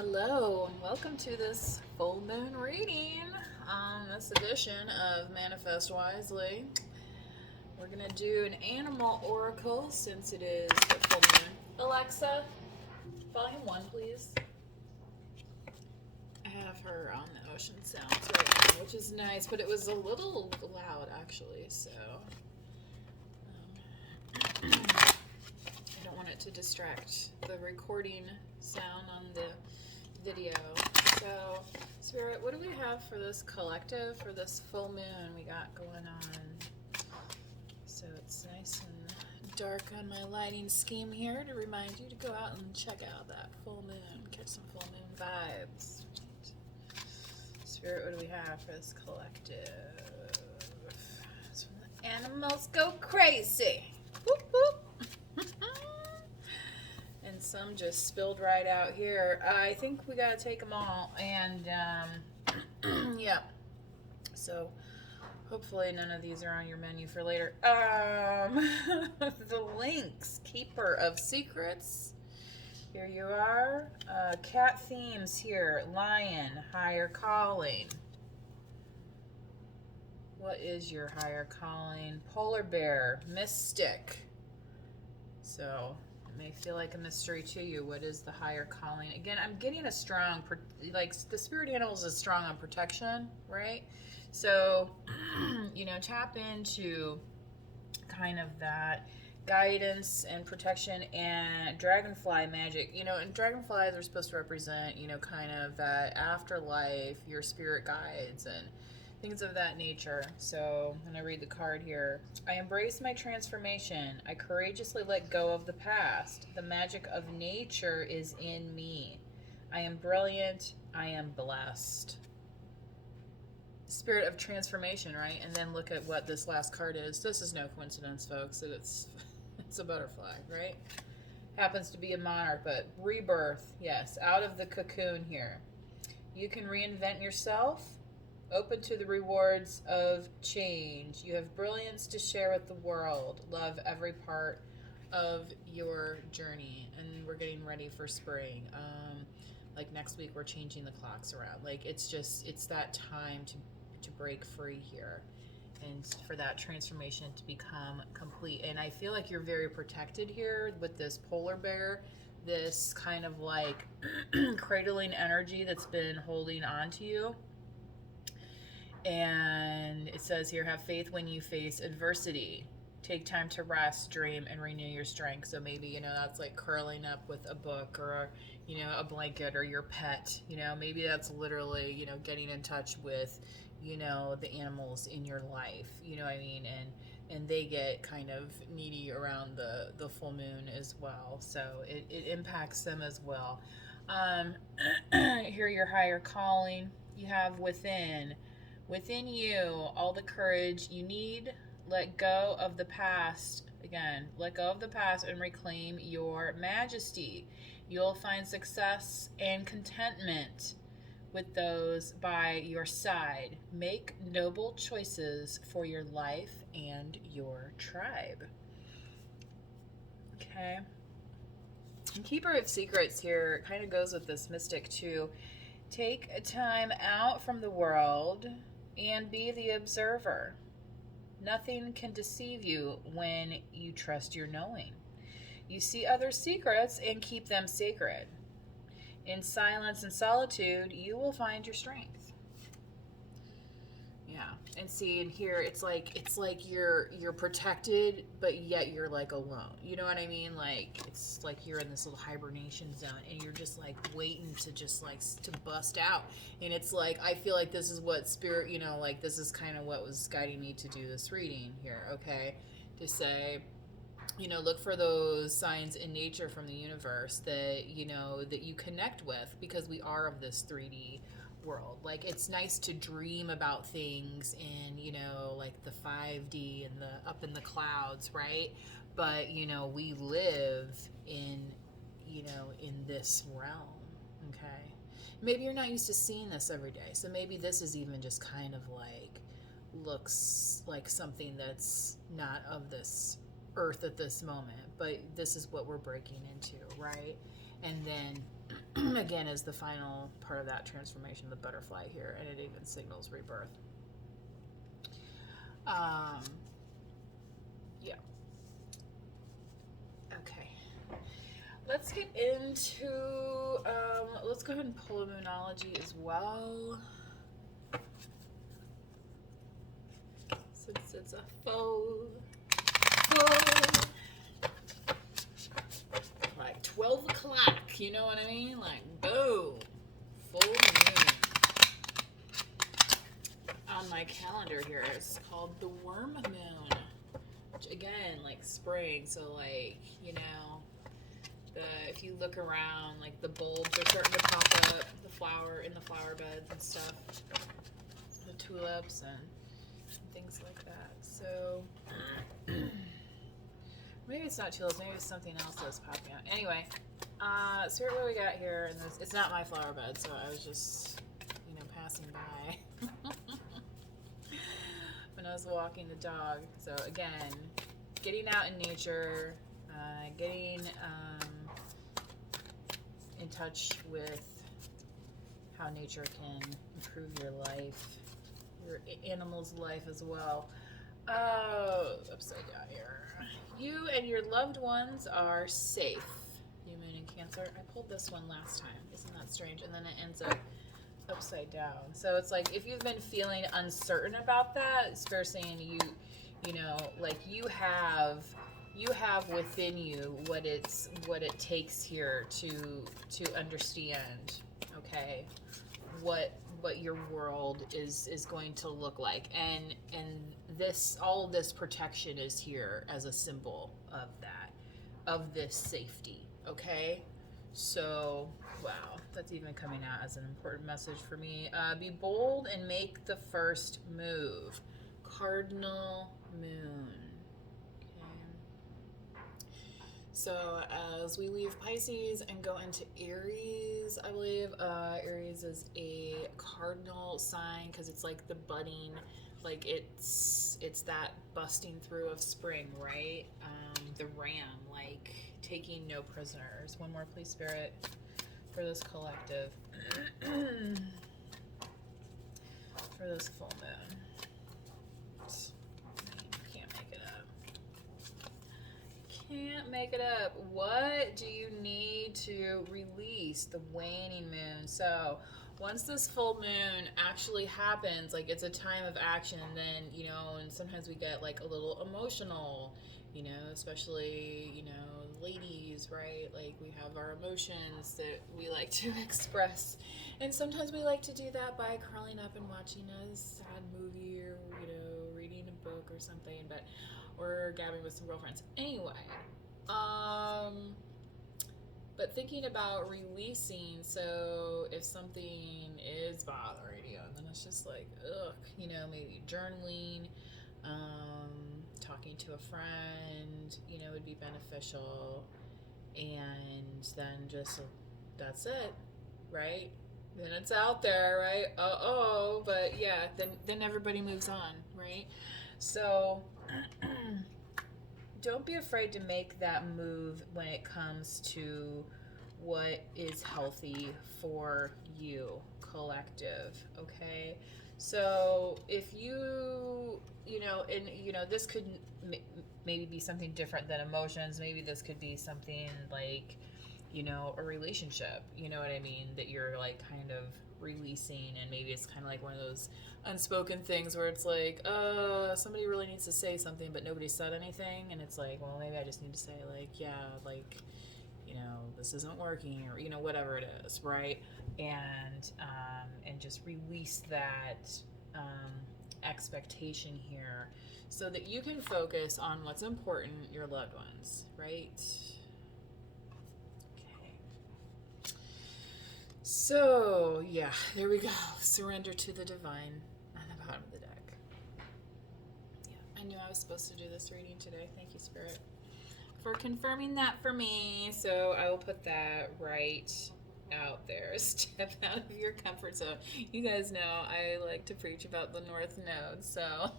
Hello, and welcome to this full moon reading on this edition of Manifest Wisely. We're going to do an animal oracle since it is the full moon. Alexa, volume 1, please. I have her on the ocean sounds right now, which is nice, but it was a little loud actually, so I don't want it to distract the recording sound on the video. So, Spirit, what do we have for this collective, for this full moon we got going on? So it's nice and dark on my lighting scheme here to remind you to go out and check out that full moon, catch some full moon vibes. Spirit, what do we have for this collective? That's when the animals go crazy. Whoop, whoop. And some just spilled right out here. I think we gotta take them all, and yeah. So hopefully none of these are on your menu for later. The Lynx, Keeper of Secrets. Here you are. Cat themes here. Lion, Higher Calling. What is your higher calling? Polar Bear, Mystic. So may feel like a mystery to you. What is the higher calling? Again, I'm getting a strong, like the spirit animals is strong on protection, right? So, tap into kind of that guidance and protection and dragonfly magic. And dragonflies are supposed to represent, kind of that afterlife, your spirit guides and things of that nature. So when I read the card here, I embrace my transformation. I courageously let go of the past. The magic of nature is in me. I am brilliant. I am blessed. Spirit of transformation, right? And then look at what this last card is. This is no coincidence, folks, that it's a butterfly, right? Happens to be a monarch, but rebirth, yes, out of the cocoon here. You can reinvent yourself. Open to the rewards of change. You have brilliance to share with the world. Love every part of your journey. And we're getting ready for spring. Like next week, we're changing the clocks around. Like it's that time to break free here, and for that transformation to become complete. And I feel like you're very protected here with this polar bear. This kind of like cradling energy that's been holding on to you. And it says here, have faith when you face adversity. Take time to rest, dream, and renew your strength. So maybe, that's like curling up with a book or, a blanket or your pet. Maybe that's literally, getting in touch with, the animals in your life. You know what I mean? And they get kind of needy around the full moon as well. So it impacts them as well. Here, your higher calling. You have within you all the courage you need. Let go of the past. Again, let go of the past and reclaim your majesty. You'll find success and contentment with those by your side. Make noble choices for your life and your tribe. Okay. And Keeper of Secrets here kind of goes with this mystic too. Take a time out from the world and be the observer. Nothing can deceive you when you trust your knowing. You see other secrets and keep them sacred. In silence and solitude, you will find your strength. Yeah, and see, and here it's like you're protected, but yet you're like alone. You know what I mean? Like it's like you're in this little hibernation zone, and you're just like waiting to just like to bust out. And it's like I feel like this is what spirit, like this is kind of what was guiding me to do this reading here. Okay, to say, look for those signs in nature from the universe that that you connect with, because we are of this 3D world. Like it's nice to dream about things in like the 5D and the up in the clouds, right? But we live in in this realm. Okay, maybe you're not used to seeing this every day, so maybe this is even just kind of like looks like something that's not of this earth at this moment, but this is what we're breaking into, right? And then again, is the final part of that transformation, the butterfly here, and it even signals rebirth. Yeah. Okay. Let's get into, let's go ahead and pull a Moonology as well. Since it's a faux, like 12 o'clock, you know what I mean? Like, boom, full moon. On my calendar here, it's called the Worm Moon, which again, like spring, so like, you know, if you look around, like the bulbs are starting to pop up, the flower beds and stuff, the tulips and things like that. So maybe it's not tulips, maybe it's something else that's popping out. Anyway, so what we got here, and it's not my flower bed, so I was just, you know, passing by when I was walking the dog. So again, getting out in nature, getting in touch with how nature can improve your life, your animal's life as well. Upside down here. You and your loved ones are safe. New Moon in Cancer. I pulled this one last time. Isn't that strange? And then it ends up upside down. So it's like if you've been feeling uncertain about that, it's fair saying you know, like you have within you what it takes here to understand, okay, what your world is going to look like, and all of this protection is here as a symbol of that, of this safety, okay? So wow, that's even coming out as an important message for me. Be bold and make the first move. Cardinal Moon. So as we leave Pisces and go into Aries, I believe Aries is a cardinal sign because it's like the budding, like it's that busting through of spring, right? The ram, like taking no prisoners. One more, please, Spirit, for this collective, for this full moon. Can't make it up. What do you need to release? The waning moon. So once this full moon actually happens, like it's a time of action, then, you know, and sometimes we get like a little emotional, you know, especially, you know, ladies, right? Like we have our emotions that we like to express. And sometimes we like to do that by curling up and watching a sad movie or, you know, reading a book or something, or gabbing with some girlfriends. Anyway, but thinking about releasing, so if something is bothering you, then it's just like, ugh, you know, maybe journaling, talking to a friend, you know, would be beneficial. And then just, that's it, right? Then it's out there, right? But yeah, then everybody moves on, right? So don't be afraid to make that move when it comes to what is healthy for you, collective, okay? So if you know, and you know, this could maybe be something different than emotions. Maybe this could be something like, you know, a relationship, you know what I mean, that you're like kind of releasing, and maybe it's kind of like one of those unspoken things where it's like, somebody really needs to say something but nobody said anything, and it's like, well, maybe I just need to say, like, yeah, like, you know, this isn't working, or, you know, whatever it is, right? And just release that expectation here so that you can focus on what's important, your loved ones, right? So, yeah, there we go. Surrender to the divine on the bottom of the deck. Yeah, I knew I was supposed to do this reading today. Thank you, Spirit, for confirming that for me. So I will put that right out there. Step out of your comfort zone. You guys know I like to preach about the North Node. So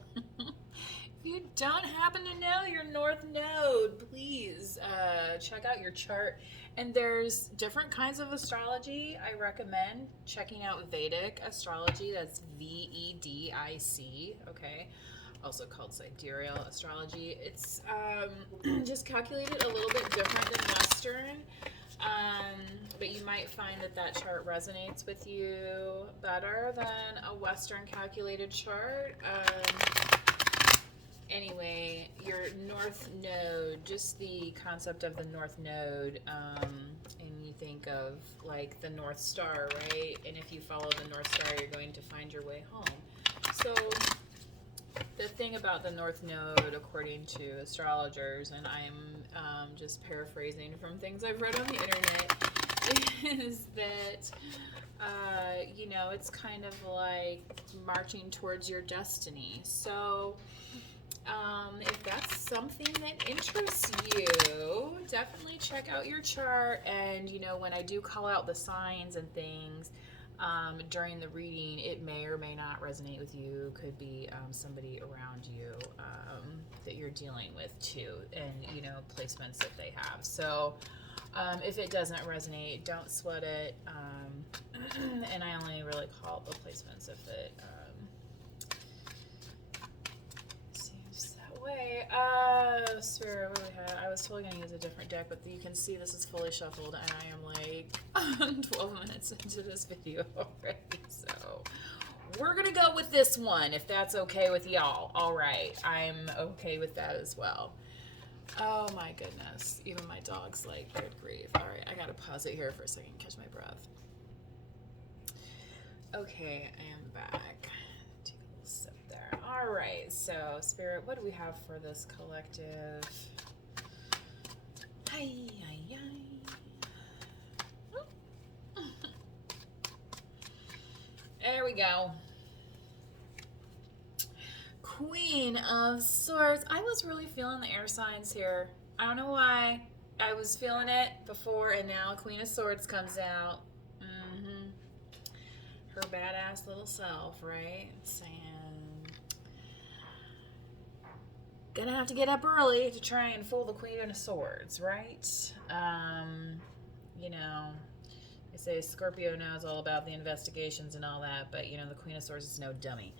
If you don't happen to know your North Node, please check out your chart. And there's different kinds of astrology. I recommend checking out Vedic astrology. That's VEDIC, okay? Also called sidereal astrology. It's just calculated a little bit different than Western. But you might find that that chart resonates with you better than a Western calculated chart. Anyway, your North Node, just the concept of the North Node, and you think of like the North Star, right? And if you follow the North Star, you're going to find your way home. So the thing about the North Node, according to astrologers, and I'm just paraphrasing from things I've read on the internet, is that you know, it's kind of like marching towards your destiny. So if that's something that interests you, definitely check out your chart. And you know, when I do call out the signs and things during the reading, it may or may not resonate with you. Could be somebody around you that you're dealing with too, and you know, placements that they have. So if it doesn't resonate, don't sweat it. And I only really call the placements if it seems that way. Spirit, what do we have? I was totally going to use a different deck, but you can see this is fully shuffled, and I am like 12 minutes into this video already. So we're going to go with this one, if that's okay with y'all. All right. I'm okay with that as well. Oh my goodness. Even my dog's like, good grief. All right, I gotta pause it here for a second, catch my breath. Okay, I am back. Take a little sip there. All right, so Spirit, what do we have for this collective? Hi, hi, hi. There we go. Queen of Swords. I was really feeling the air signs here. I don't know why. I was feeling it before, and now Queen of Swords comes out. Her badass little self, right? Saying, gonna have to get up early to try and fool the Queen of Swords, right? You know, they say Scorpio knows all about the investigations and all that, but you know, the Queen of Swords is no dummy.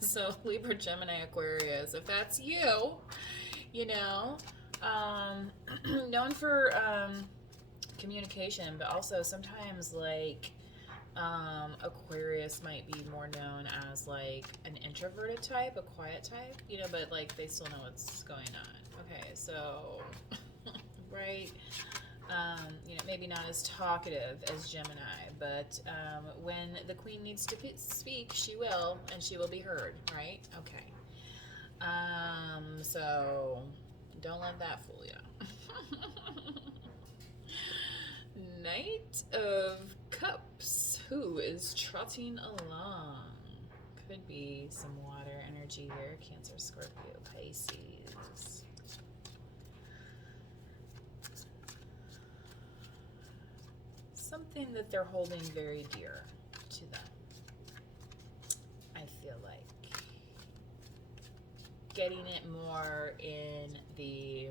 So Libra, Gemini, Aquarius, if that's you, you know, known for communication, but also sometimes like Aquarius might be more known as like an introverted type, a quiet type, you know, but like they still know what's going on. Okay, so right. You know, maybe not as talkative as Gemini, but when the queen needs to speak, she will, and she will be heard, right? Okay. So don't let that fool you. Knight of Cups, who is trotting along. Could be some water energy here. Cancer, Scorpio, Pisces. Something that they're holding very dear to them. I feel like getting it more in the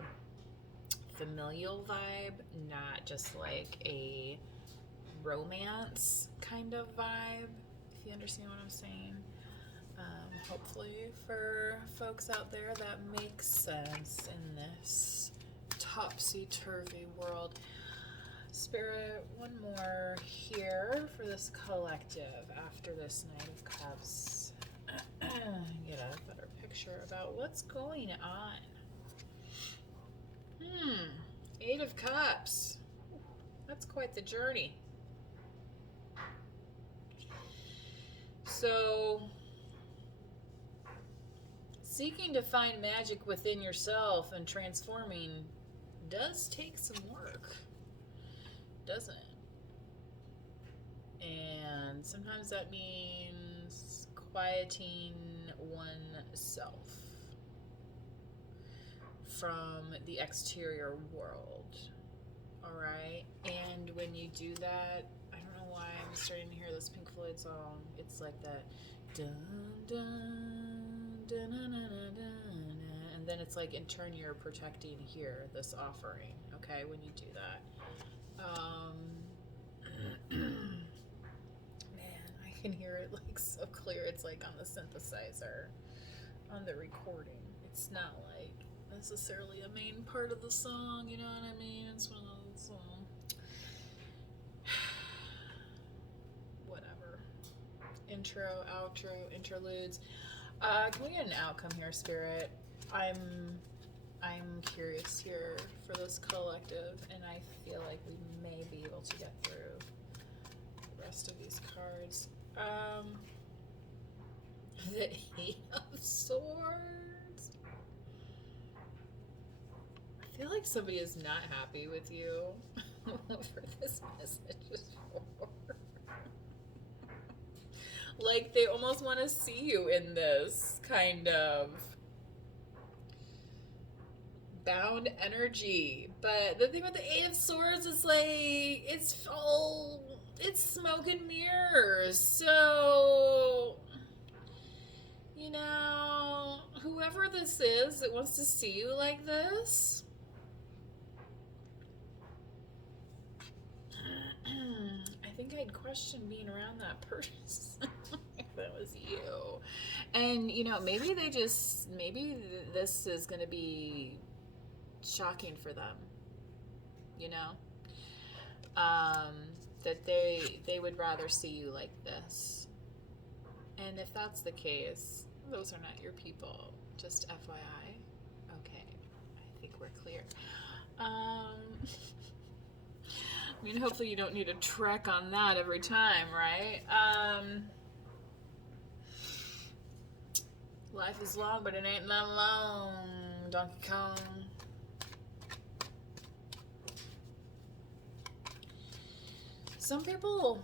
familial vibe, not just like a romance kind of vibe, if you understand what I'm saying. Hopefully for folks out there that makes sense in this topsy-turvy world. Spirit, one more here for this collective after this Knight of Cups. Get a better picture about what's going on. Eight of Cups. That's quite the journey. So, seeking to find magic within yourself and transforming does take some work, doesn't it? And sometimes that means quieting oneself from the exterior world. All right, and when you do that, I don't know why I'm starting to hear this Pink Floyd song. It's like that dun dun And then it's like in turn you're protecting here, this offering, okay, when you do that. Man, I can hear it like so clear. It's like on the synthesizer, on the recording. It's not like necessarily a main part of the song, you know what I mean? It's one of those whatever. Intro, outro, interludes. Can we get an outcome here, Spirit? I'm curious here for this collective, and I feel like we may be able to get through the rest of these cards. The Eight of Swords. I feel like somebody is not happy with you for this message. Like they almost want to see you in this kind of bound energy. But the thing with the Eight of Swords is like it's smoke and mirrors. So you know, whoever this is that wants to see you like this, I think I'd question being around that person if that was you. And you know, maybe this is going to be shocking for them, you know, that they would rather see you like this. And if that's the case, those are not your people, just FYI. Okay, I think we're clear. I mean, hopefully you don't need a trek on that every time, right? Life is long, but it ain't that long, Donkey Kong. Some people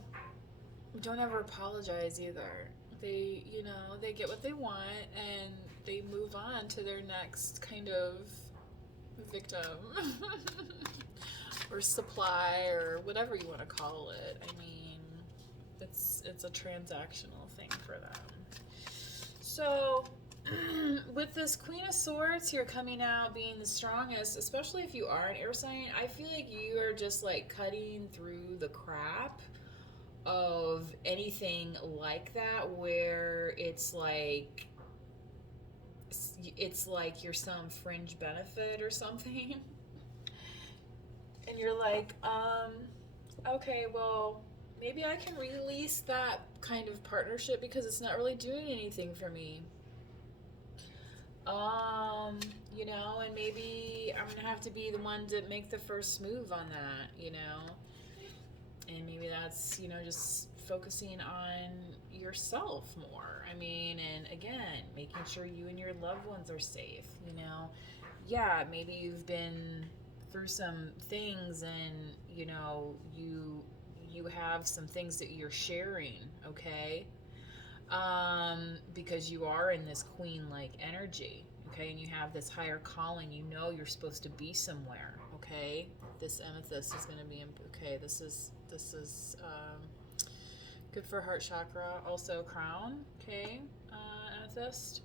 don't ever apologize either. They, you know, they get what they want and they move on to their next kind of victim or supply or whatever you want to call it. I mean, it's a transactional thing for them. So with this Queen of Swords here coming out being the strongest, especially if you are an air sign, I feel like you are just like cutting through the crap of anything like that where it's like you're some fringe benefit or something. And you're like, okay, well, maybe I can release that kind of partnership because it's not really doing anything for me. You know, and maybe I'm gonna have to be the one to make the first move on that, you know. And maybe that's, you know, just focusing on yourself more. I mean, and again, making sure you and your loved ones are safe, you know. Yeah, maybe you've been through some things and, you know, you have some things that you're sharing, okay? Because you are in this queen-like energy, okay? And you have this higher calling. You know you're supposed to be somewhere, okay? This amethyst is going to be, okay, this is good for heart chakra, also crown, okay, amethyst.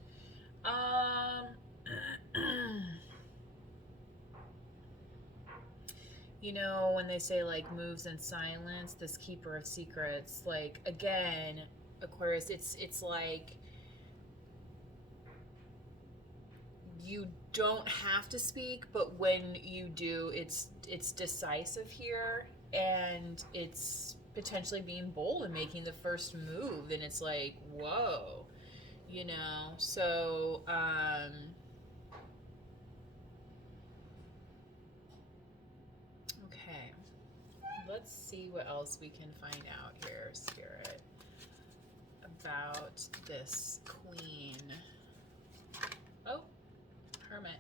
You know, when they say like moves in silence, this keeper of secrets, like again, Aquarius, it's like you don't have to speak, but when you do, it's decisive here, and it's potentially being bold and making the first move, and it's like, whoa, you know. So okay, let's see what else we can find out here, Spirit, about this queen. Oh, Hermit.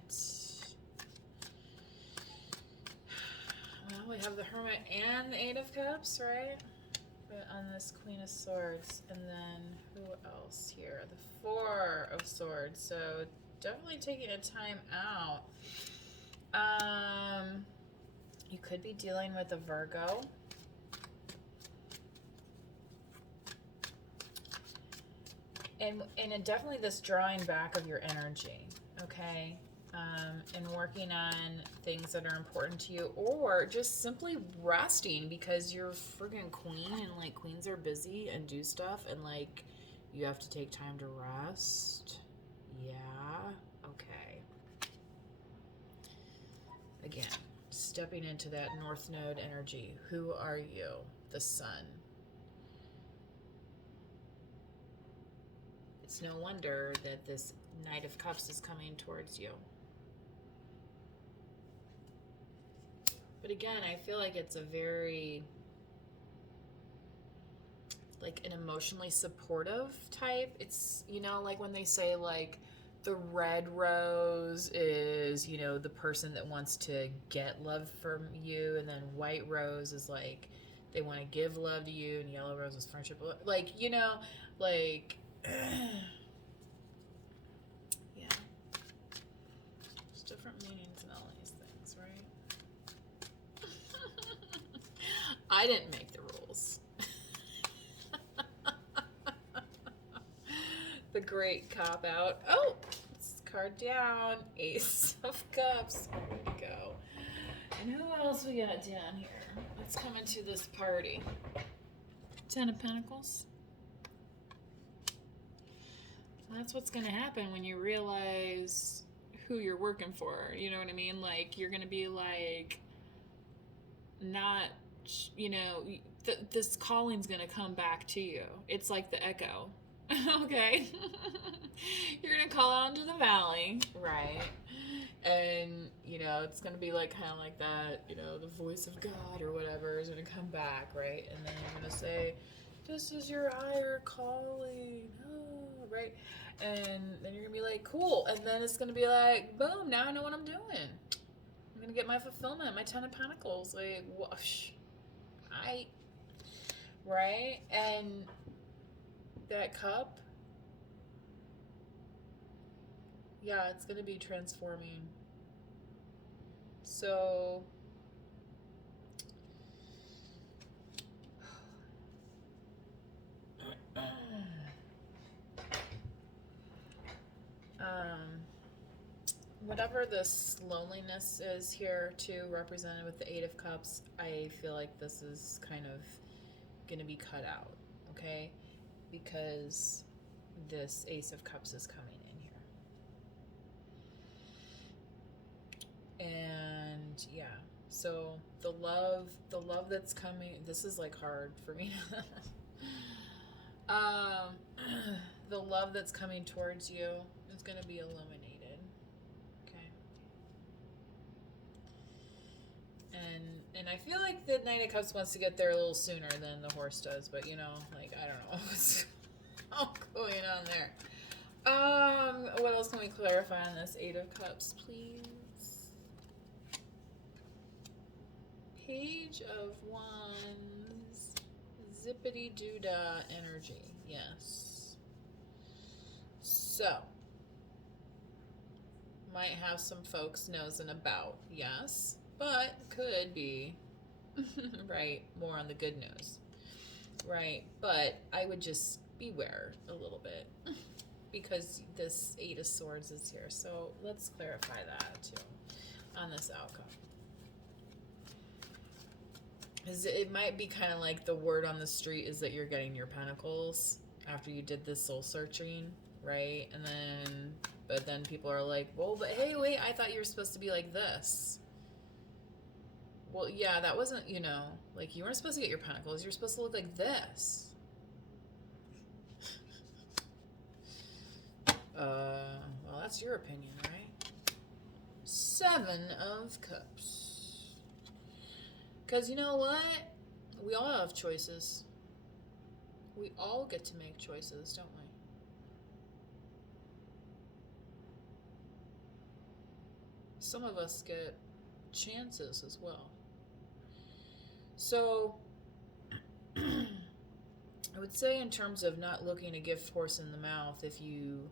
Well, we have the Hermit and the Eight of Cups, right? But on this Queen of Swords. And then who else here? The Four of Swords. So definitely taking a time out. You could be dealing with a Virgo. And definitely this drawing back of your energy, okay? And working on things that are important to you, or just simply resting because you're friggin' queen, and like queens are busy and do stuff, and like you have to take time to rest. Yeah, okay. Again, stepping into that North Node energy. Who are you? The sun. It's no wonder that this Knight of Cups is coming towards you. But again, I feel like it's a very, like an emotionally supportive type. It's, you know, like when they say like the red rose is, you know, the person that wants to get love from you, and then white rose is like they want to give love to you, and yellow rose is friendship. Like, you know, like yeah. There's different meanings in all these things, right? I didn't make the rules. The great cop out. Oh, it's card down. Ace of Cups. There we go. And who else we got down here? Let's come into this party. Ten of Pentacles. That's what's going to happen when you realize who you're working for. You know what I mean? Like, you're going to be like, not, you know, this calling's going to come back to you. It's like the echo. Okay. You're going to call out into the valley, right? And, you know, it's going to be like kind of like that, you know, the voice of God or whatever is going to come back, right? And then you're going to say, this is your higher calling, oh, right? And then you're going to be like, cool. And then it's going to be like, boom, now I know what I'm doing. I'm going to get my fulfillment, my Ten of Pentacles. Like, whoosh. Right? And that cup, yeah, it's going to be transforming. So, whatever this loneliness is here too, represented with the Eight of Cups, I feel like this is kind of going to be cut out, okay? Because this Ace of Cups is coming in here. And yeah, so the love that's coming, this is like hard for me. The love that's coming towards you is going to be illuminated. Okay. And I feel like the Knight of Cups wants to get there a little sooner than the horse does, but you know, like, I don't know what's all going on there. What else can we clarify on this Eight of Cups, please? Page of Wands, zippity doo-dah energy. Yes. So, might have some folks nosing about, yes, but could be, right, more on the good news, right? But I would just beware a little bit because this Eight of Swords is here. So let's clarify that too on this outcome. It might be kind of like the word on the street is that you're getting your pentacles after you did this soul searching, right? And then, but then people are like, well, but hey, wait, I thought you were supposed to be like this. Well, yeah, that wasn't, you know, like you weren't supposed to get your pentacles. You're supposed to look like this. Well, that's your opinion, right? Seven of Cups. Because you know what? We all have choices. We all get to make choices, don't we? Some of us get chances as well. So, I would say in terms of not looking a gift horse in the mouth, if you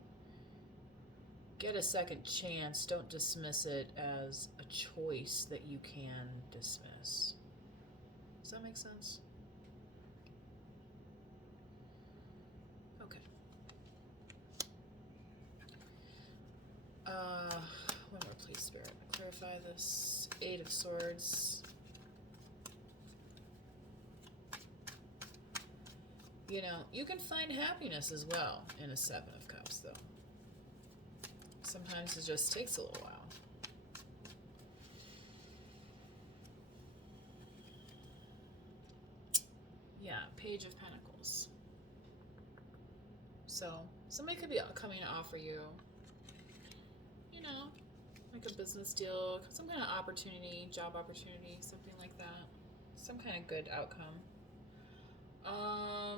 get a second chance, don't dismiss it as a choice that you can dismiss. Does that make sense? Okay. clarify this Eight of Swords. You know, you can find happiness as well in a Seven of Cups, though. Sometimes it just takes a little while. Yeah, Page of Pentacles. So, somebody could be coming to offer you, you know, like a business deal, some kind of opportunity, job opportunity, something like that. Some kind of good outcome. I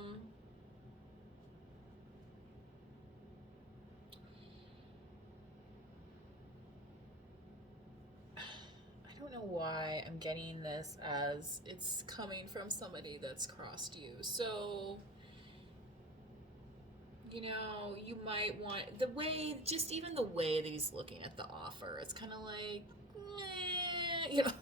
don't know why I'm getting this as it's coming from somebody that's crossed you. So, you know, you might want the way, just even the way that he's looking at the offer. It's kind of like, meh, you know.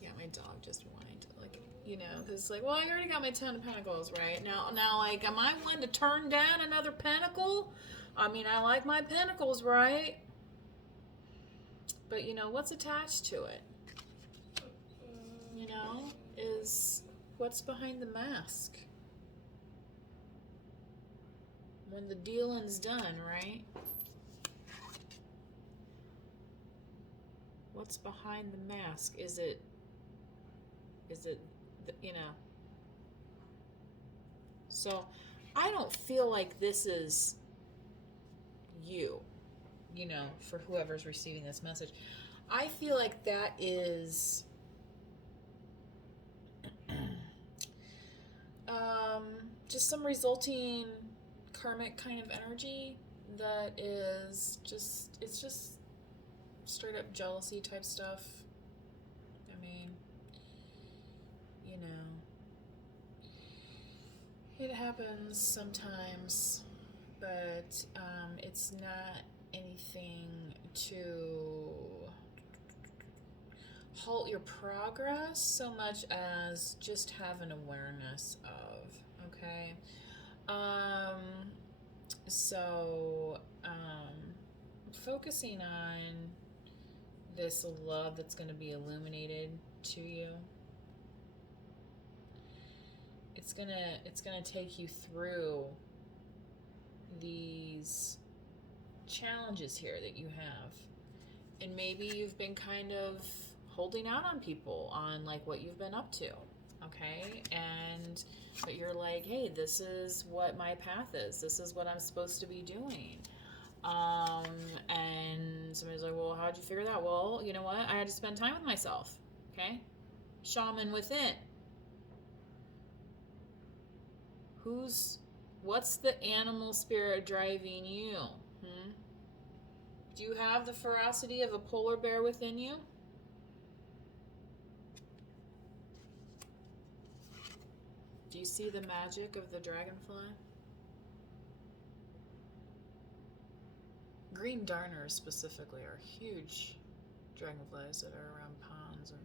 Yeah, my dog just whined, like, you know, because like, well, I already got my 10 of Pentacles, right? Now, like, am I one to turn down another Pentacle? I mean, I like my Pentacles, right? But, you know, what's attached to it, you know, is what's behind the mask. When the dealing's done, right? What's behind the mask? Is it, you know? So, I don't feel like this is you know, for whoever's receiving this message. I feel like that is just some resulting karmic kind of energy that is just, it's just straight up jealousy type stuff. I mean, you know, it happens sometimes, but it's not anything to halt your progress so much as just have an awareness of, okay? So, focusing on this love that's going to be illuminated to you. It's gonna take you through these challenges here that you have. And maybe you've been kind of holding out on people on like what you've been up to, okay? But you're like, hey, this is what my path is. This is what I'm supposed to be doing. And somebody's like, well, how'd you figure that? Well, you know what? I had to spend time with myself, okay? Shaman within. What's the animal spirit driving you? Do you have the ferocity of a polar bear within you? Do you see the magic of the dragonfly? Green darners specifically are huge dragonflies that are around ponds, and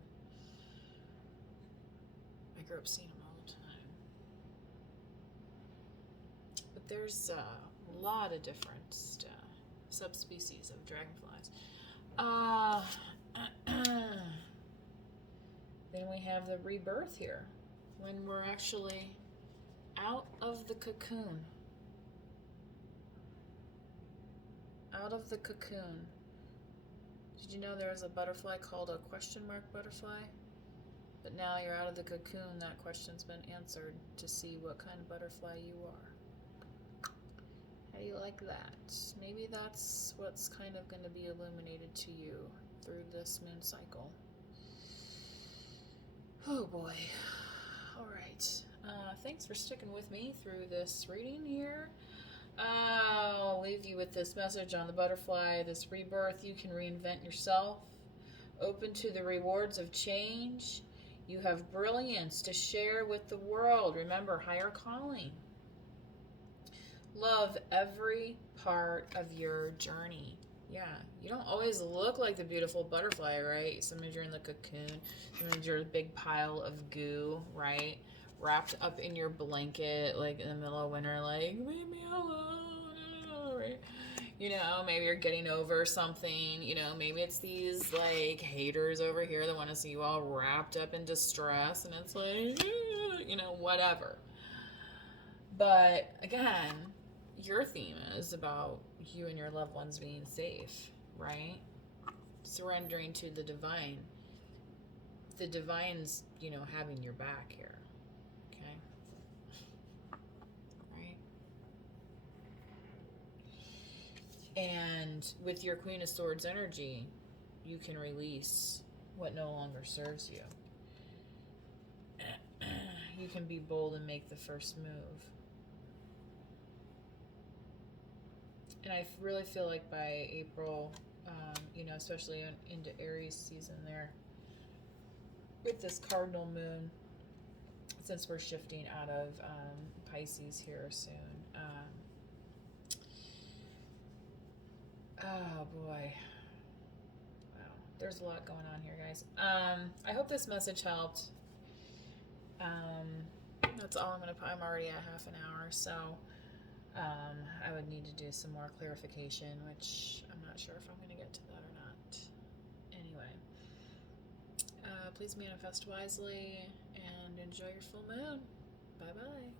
I grew up seeing them all the time. But there's a lot of different subspecies of dragonflies. Then we have the rebirth here, when we're actually out of the cocoon. Out of the cocoon. Did you know there was a butterfly called a question mark butterfly? But now you're out of the cocoon, that question's been answered to see what kind of butterfly you are. How do you like that? Maybe that's what's kind of going to be illuminated to you through this moon cycle. Oh boy. Alright. Thanks for sticking with me through this reading here. I'll leave you with this message on the butterfly, this rebirth. You can reinvent yourself. Open to the rewards of change. You have brilliance to share with the world. Remember, higher calling. Love every part of your journey. Yeah, you don't always look like the beautiful butterfly, right? Sometimes you're in the cocoon. Sometimes you're a big pile of goo, right? Wrapped up in your blanket, like in the middle of winter, like, leave me alone, right? You know, maybe you're getting over something. You know, maybe it's these like haters over here that want to see you all wrapped up in distress, and it's like, you know, whatever. But again, your theme is about you and your loved ones being safe, right? Surrendering to the divine. The divine's, you know, having your back here. Okay? Right? And with your Queen of Swords energy, you can release what no longer serves you. You can be bold and make the first move. And I really feel like by April, you know, especially into Aries season there, with this cardinal moon, since we're shifting out of Pisces here soon. Oh boy. Wow. There's a lot going on here, guys. I hope this message helped. That's all I'm going to put. I'm already at half an hour, so I would need to do some more clarification, which I'm not sure if I'm going to get to that or not. Anyway, please manifest wisely and enjoy your full moon. Bye-bye.